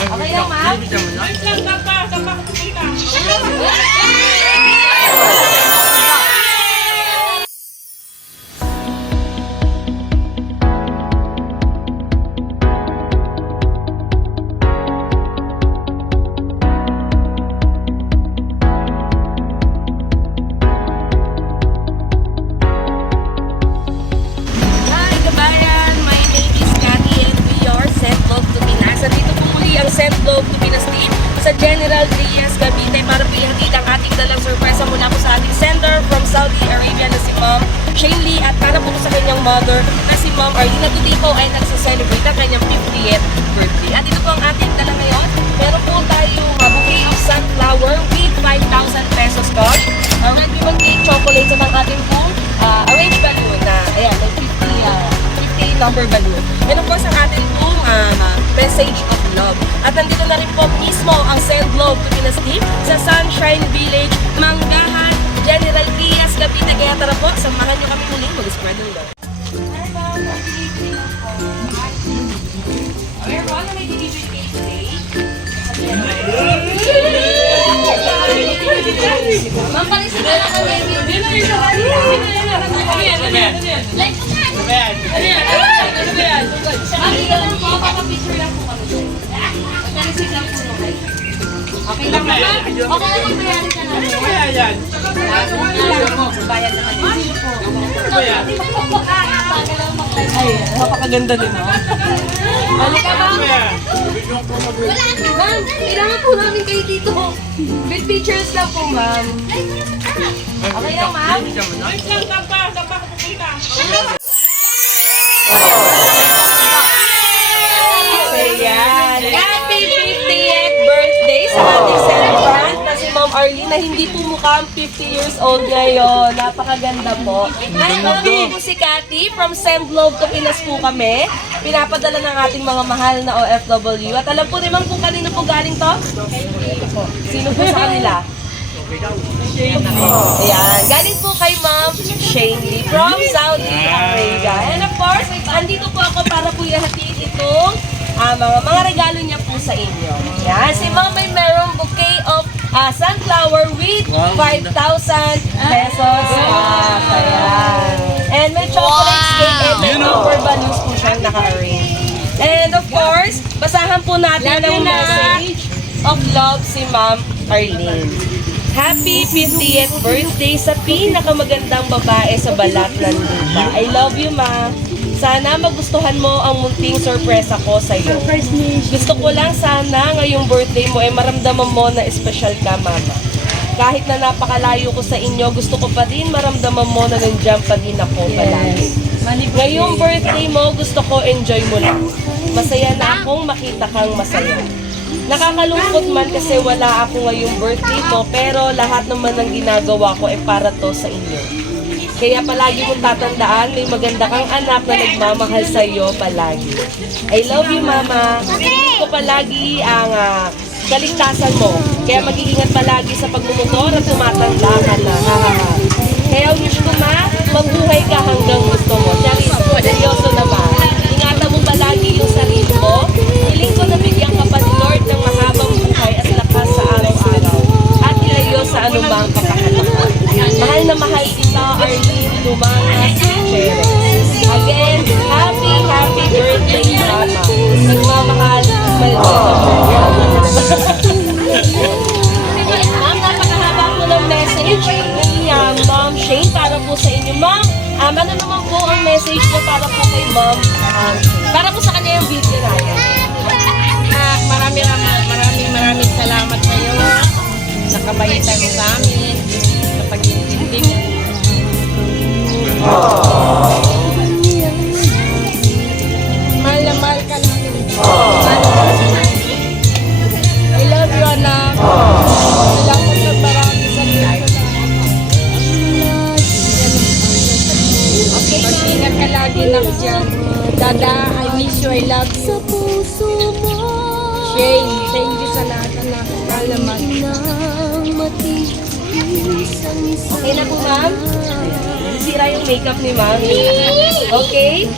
Okay lang, ma'am? Wait lang, saan pa ako pupunta? Hi, kabayan! My name is Cathy and we are Sent Love to Pinas. At dito po muli ang Sent Love to Pinas team sa General Trias, Cavite para ihatid ang ating dalang sorpresa mula po sa ating sender from Saudi Arabia na si Ma'am Shane Lee at para po sa kanyang mother na si Ma'am Arlene. At today po ay nagsa-celebrate ang kanyang 50th birthday. At ito po ang ating dala ngayon. Meron po tayong bouquet of sunflower with 5,000 pesos cost. Red ribbon cake chocolates at ang ating pong arrange balloon na ayan, may 50 number balloon. And of course, ang ating pong message of love. At nandito na rin po mismo ang Send Love to Pinas team sa Sunshine Village, Manggahan, General Trias, Cavite. Kaya tara po, samahan nyo kami muling mag-spread ng love. Hi, ma'am. Mag-delivery lang po. Meron po na may delivery cake today. Ma'am, palisigan na kami. Papa-picture lang po kami. Magkalisig lang po naman. Okay lang ba? Okay lang magbayari ka namin. Ano kaya yan? Bayad naman yun. Ano ba yan? Ay, napakaganda din ha. Halika ma'am. Ano ba yan? Ma'am, kailangan po namin kayo dito. With pictures lang po ma'am. Okay lang ma'am? Wait lang, saan pa ako pupunta? Ayan. Happy 50th birthday sa ating celebrant na si Ma'am Arlene na hindi po mukhang 50 years old ngayon. Napakaganda po. Hi, ma'am. Ako po si Cathy from Send Love to Pinas po kami. Pinapadala ng ating mga mahal na OFW. At alam po naman kung kanino po galing to? Sino po sa kanila? Ayan. Galing po kay Ma'am Shane Lee from Saudi Arabia. And of course, andito po ako para po ihatid itong mga regalo niya po sa inyo. Ayan. Si Ma'am may merong bouquet of sunflower with 5,000 pesos. Ayan. And may chocolate cake and may number balloons po siyang naka-arrange. And of course, basahan po natin ang message of love si Ma'am Arlene. Happy 50th birthday sa pinakamagandang babae sa balat ng lupa. I love you, Ma. Sana magustuhan mo ang munting sorpresa ko sa iyo. Gusto ko lang sana ngayong birthday mo ay maramdaman mo na espesyal ka, Mama. Kahit na napakalayo ko sa inyo, gusto ko pa din maramdaman mo na nandiyan pa din ako palagi. Ngayong birthday mo, gusto ko enjoy mo lang. Masaya na akong makita kang masaya. Nakakalungkot man kasi wala ako ngayong birthday mo, pero lahat naman ng ginagawa ko ay para to sa inyo. Kaya palagi mong tatandaan, may maganda kang anak na nagmamahal sa iyo palagi. I love you, Mama. Piling ko palagi ang kaligtasan mo. Kaya mag-iingat palagi sa pagmumotor at tumatanda ka na. Kaya wish ko, Ma, magbuhay ka hanggang gusto mo. Charis, seryoso naman. Ingatan mo palagi yung sarili mo. Piling ko na bigyan ka pa ni Lord ng mahabang buhay at lakas sa araw-araw. At ilayo sa anumang kapahalakan. Mahal na mahal kita, Arlene Lumangas Gutierrez. Again, happy birthday, Mama. Nagmamahal, Ma'am, napakahaba po ng message ni Ma'am Shane para po sa inyo. Ma'am, ano naman po ang message niyo para po kay Ma'am? Para po sa kanya yung video na yan. Maraming salamat sa iyo sa kabaitan mo sa amin, sa pag-intindi mo. Mahal na mahal ka namin. I love you, anak. Salamat na marami sa life. Okay, ingat ka lagi na dyan. Dada, I miss you, I love you. Shane, thank you sa lahat na nakakalaman. Okay na po, Ma'am? Sira yung makeup ni Ma'am. Okay?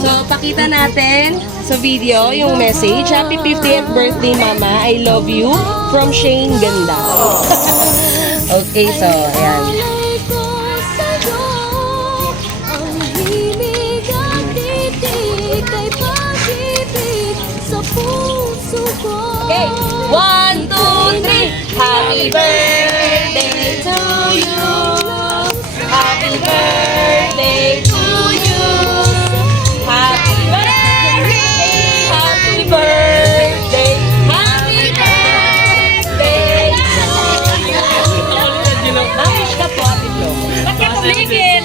So, pakita natin sa video, yung message. Happy 50th birthday, Mama. I love you. From Shane Ganda. Okay, so, ayan. Alay ko sa'yo, ang himig at titig ay pag-ibig sa puso ko. Okay, 1, 2, 3. Happy birthday to you. Happy birthday to you. Happy birthday. Happy birthday. Happy birthday to you. Namish ka po, Ate Flo. Ba't ka tumigil?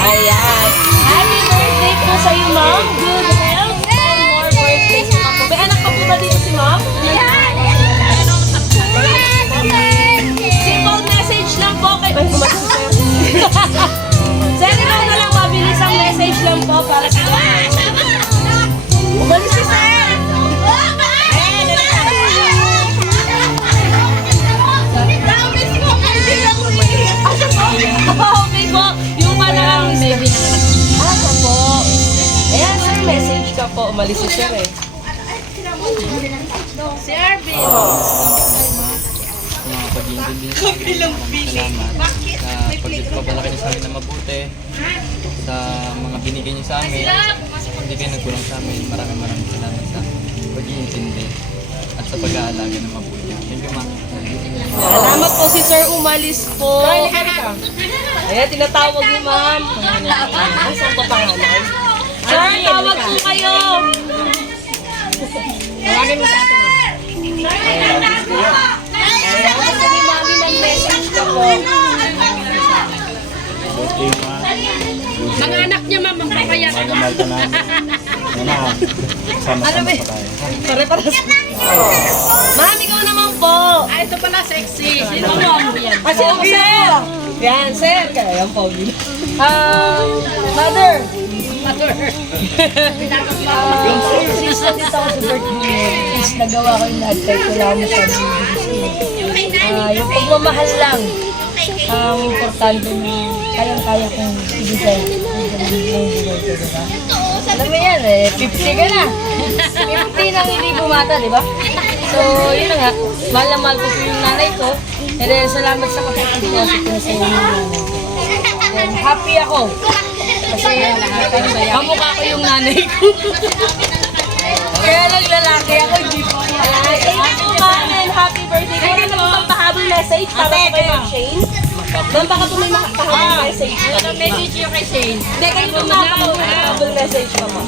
Ayan. Happy birthday po sa iyo, Ma'am. Good health and more birthdays naman po. May anak pa po ba dito si Ma'am? Simple message lang po kay... Ay, kumakas ko sa'yo. Send ikaw na lang, mabilis ang message lang po para sa... Umalis si Sir! Okay po, yung parang... Ako po. Ayan, Sir, message ka po. Umalis si Sir eh. Si Arvin. Mga pag-iintindi sa amin. Salamat sa pagpapalaki niyo sa amin na mabuti. Sa mga binigay niyo sa amin. Hindi kayo nagkulang sa amin. Maraming salamat sa pag-iintindi at sa pag-aalaga na mabuti. Thank you, Ma. Salamat po si Sir umalis po. Ayan, tinatawag ni Ma'am. Saan pa pangalan? Sir, tawag po kayo. Tawagin mo sa atin. Ayan, gusto ni Mami mag-message ka po. Mga anak niya, ma'am, magpapayat. Ano ba? Pare-paras. Ma'am, ikaw naman po. Ah, ito pala sexy. Sino mo yan? Kasi ako sir. Yan, sir. Kaya yan, Pogi. Mother. Since nandito ako sa birthday mo, is nagawa ko yung lahat kahit wala mo sa yung pagmamahal lang ang importante na kayang-kaya kong ibigay. Diba? Alam mo yan eh, 50 ka na. 50 nang hindi bumata, di ba? So, yun na nga. Mahal na mahal ko po yung nanay ko. And then, salamat sa kapag-iwasip ko na sa inyo. And happy ako. Kasi kamukha ko yung nanay ko. Kaya lang lalaki ako, hindi po ako. Thank you, Ma'am, and happy birthday. Kaya na naman pahabol message para po kay Ma'am Shane. Doon baka po may pahabol message. Message yung kay Shane. Hindi, kayo po pahabol message pa po.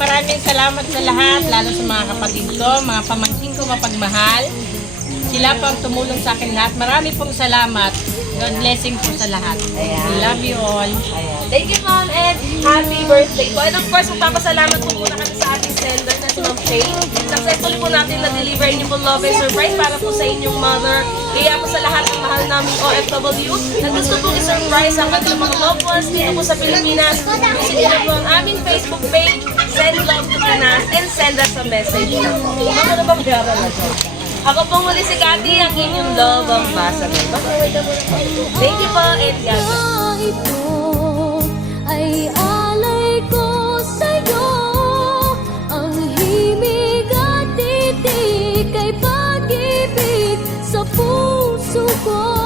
Maraming salamat sa lahat, lalo sa mga kapatid ko, mga pamangkin ko mapagmahal. Sila po ang tumulong sa akin lahat. Marami pong salamat. God blessing po sa lahat. We love you all. Thank you, Ma'am, and happy birthday po. And of course, magpapasalamat po muna kami sa ating sender na si Ma'am Shane. Successful po natin na-deliver niyo po love and surprise para po sa inyong mother. Kaya po sa lahat ng mahal naming OFW na gusto po i-surprise ang kanilang mga loved ones dito po sa Pilipinas. Visit niyo po ang aming Facebook page, Send Love to Pinas, and send us a message na po. Ano na ba mayroon na to? Ako po muli si Cathy, ang inyong love ambassador. Thank you po, and God bless. Ito ay alay ko sa'yo, ang himig at titig ay pag-ibig sa puso ko.